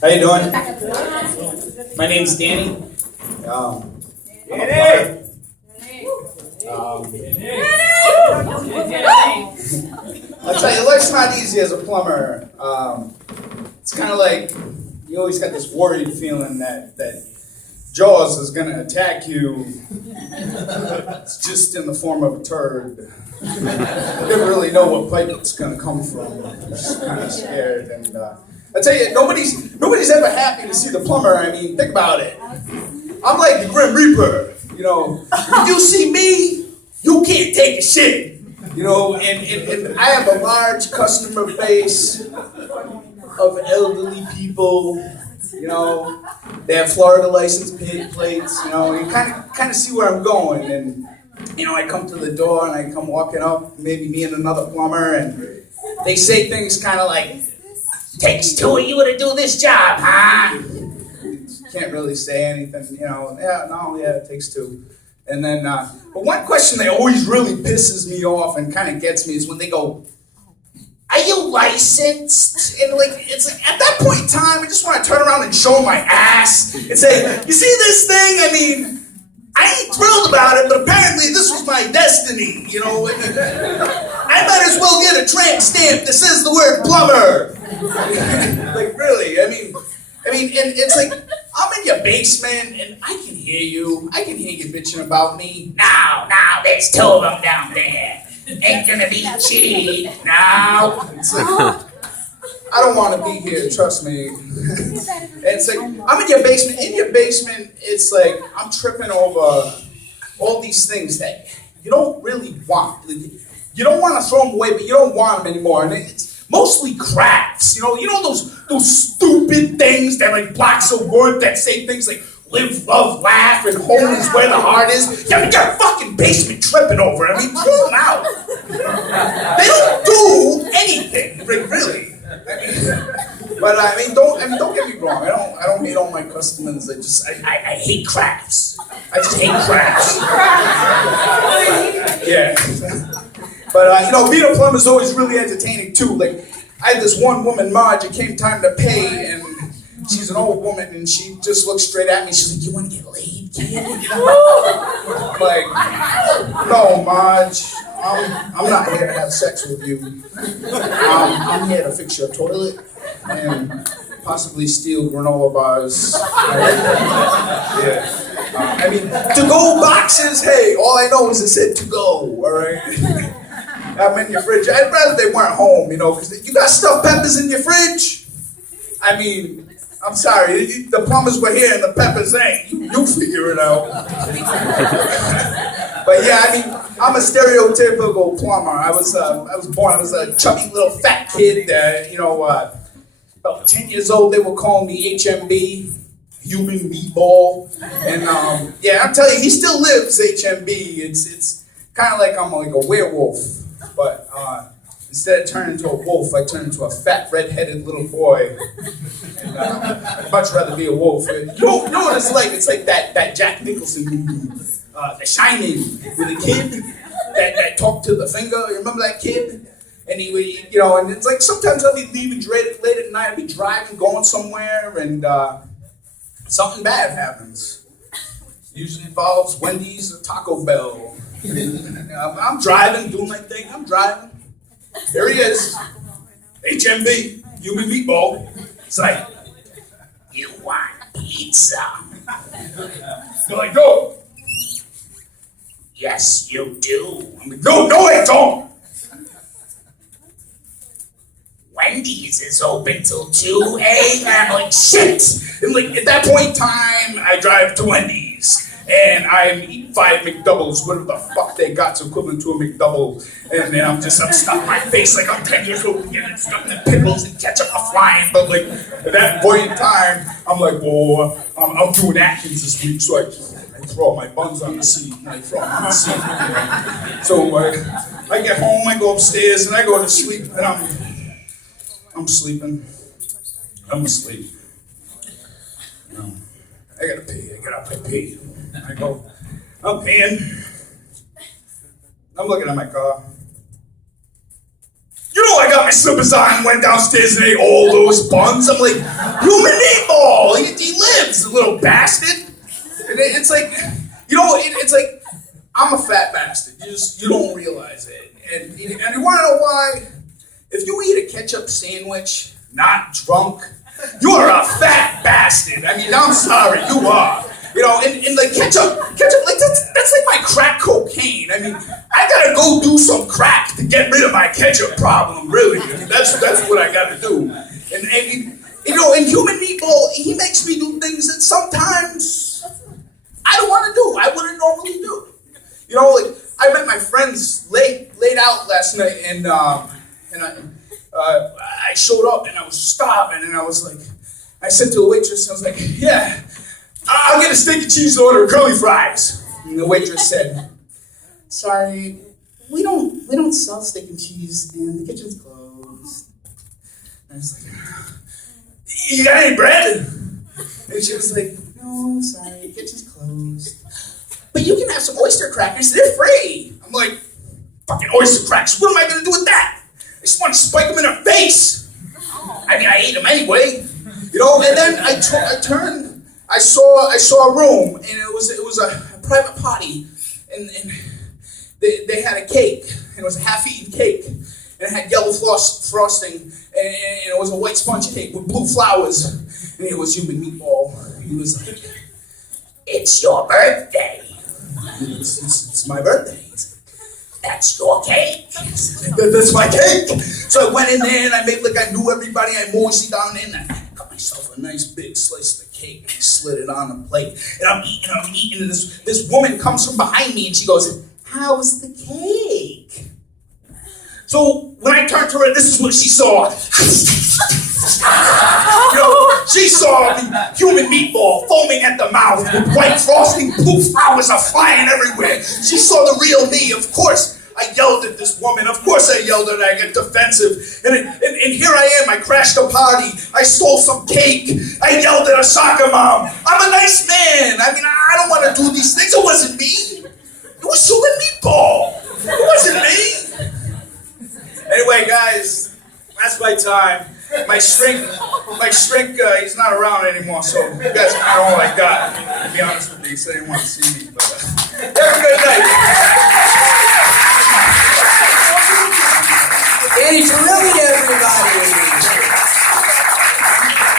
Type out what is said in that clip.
How you doing? My name's Danny. I'm a plumber. I'll tell you, life's not easy as a plumber. It's kind of like you always got this worried feeling that Jaws is going to attack you. It's just in the form of a turd. You never really know what pipe it's going to come from. You're just kind of scared. And I tell you, nobody's ever happy to see the plumber. I mean, think about it. I'm like the Grim Reaper. You know, when you see me, you can't take a shit. You know, and I have a large customer base of elderly people. You know, they have Florida license plates. You know, you kind of see where I'm going. And you know, I come to the door and I come walking up, maybe me and another plumber, and they say things kind of like, "Takes two of you to do this job, huh?" Can't really say anything, you know. Yeah, it takes two. And then, but one question that always really pisses me off and kind of gets me is when they go, "Are you licensed?" And like, it's like at that point in time, I just want to turn around and show my ass and say, "You see this thing? I mean, I ain't thrilled about it, but apparently this was my destiny, you know. I might as well get a tramp stamp that says the word plumber." Like, really, I mean, and it's like, I'm in your basement, and I can hear you. I can hear you bitching about me. Now, there's two of them down there. Ain't gonna be cheap. Now. It's like, I don't want to be here, trust me. And it's like, I'm in your basement. In your basement, it's like, I'm tripping over all these things that you don't really want. You don't want to throw them away, but you don't want them anymore. And it's mostly crafts. You know those stupid things that like blocks of wood that say things like live, love, laugh, and home is where the heart is. Yeah, I mean, your fucking basement tripping over it. I mean, throw them out. They don't do anything, like, really. Don't get me wrong. I don't hate all my customers. I hate crafts. I just hate crafts. Yeah. But being a plumber is always really entertaining too. Like, I had this one woman, Marge. It came time to pay, and she's an old woman, and she just looked straight at me. She's like, "You want to get laid, kid?" I'm like, "No, Marge. I'm not here to have sex with you. I'm here to fix your toilet and possibly steal granola bars." Yeah. To-go boxes, hey, all I know is it said to go, all right? I'm in your fridge. I'd rather they weren't home, because you got stuffed peppers in your fridge? I mean, I'm sorry, the plumbers were here and the peppers ain't. You figure it out. But yeah, I'm a stereotypical plumber. I was born as a chubby little fat kid that, about 10 years old, they would call me HMB, human meatball. And I'm telling you, he still lives, HMB. It's kind of like I'm like a werewolf. But instead of turning into a wolf, I turn into a fat, red-headed little boy. And I'd much rather be a wolf. You know what it's like? It's like that Jack Nicholson movie, The Shining, with the kid that talked to the finger. You remember that kid? And he would, and it's like sometimes I'll be leaving late at night. I'll be driving, going somewhere, and something bad happens. Usually involves Wendy's or Taco Bell. I'm driving, doing my thing. I'm driving. There he is. HMB, human meatball. It's like, "You want pizza?" You're like, "No." "Yes, you do." I'm like, No, I don't." "Wendy's is open till 2 a.m. I'm like, "Shit." And like, at that point in time, I drive to Wendy's. And I eat 5 McDoubles, whatever the fuck they got's equivalent to a McDouble. And then I'm stuck my face like I'm 10 years old again, and stuck in the pickles and ketchup are flying. But like, at that point in time, I'm like, "Well, I'm doing Atkins this week, so I throw my buns on the seat, and I throw them on the seat." So I get home, I go upstairs, and I go to sleep, and I'm sleeping. I'm asleep. I gotta pee. I get up, I pee. I go, I'm peeing. I'm looking at my car. I got my slippers on, went downstairs and ate all those buns. I'm like, Human Meatball! He lives, the little bastard! And it's like, it's like, I'm a fat bastard. You don't realize it. And you want to know why? If you eat a ketchup sandwich, not drunk, you're a fat bastard. I mean, I'm sorry, you are. And like ketchup, like that's like my crack cocaine. I mean, I gotta go do some crack to get rid of my ketchup problem, really. I mean, that's what I gotta do. And Human Meatball, he makes me do things that sometimes I don't want to do. I wouldn't normally do. Like I met my friends late out last night, and I showed up and I was starving, and I was like, I said to the waitress, I was like, yeah, I'll get a steak and cheese order of curly fries. And the waitress said, sorry, we don't sell steak and cheese, and the kitchen's closed. And I was like, you got any bread? And she was like, no, sorry, the kitchen's closed. But you can have some oyster crackers, they're free. I'm like, fucking oyster crackers, what am I gonna do with that? I just want to spike them in her face. I mean, I ate them anyway. And then I turned, I saw a room, and it was a private party, and they had a cake, and it was a half-eaten cake, and it had yellow frosting, and it was a white sponge cake with blue flowers, and it was Human Meatball. He was like, it's your birthday. It's my birthday. That's your cake. That's my cake. So I went in there and I made like I knew everybody. I moseyed down in and I got myself a nice big slice of the cake. And I slid it on the plate. And I'm eating. And this woman comes from behind me and she goes, how's the cake? So when I turned to her, this is what she saw. She saw the Human Meatball foaming at the mouth with white frosting, blue flowers are flying everywhere. She saw the real me. Of course, I yelled at this woman. Of course, I yelled at her. I get defensive. And here I am. I crashed a party. I stole some cake. I yelled at a soccer mom. I'm a nice man. I mean, I don't want to do these things. It wasn't me. It was Human Meatball. It wasn't me. Anyway, guys, that's my time. My shrink, he's not around anymore, so you guys are kind of all I got. To be honest with you, he said he didn't want to see me, but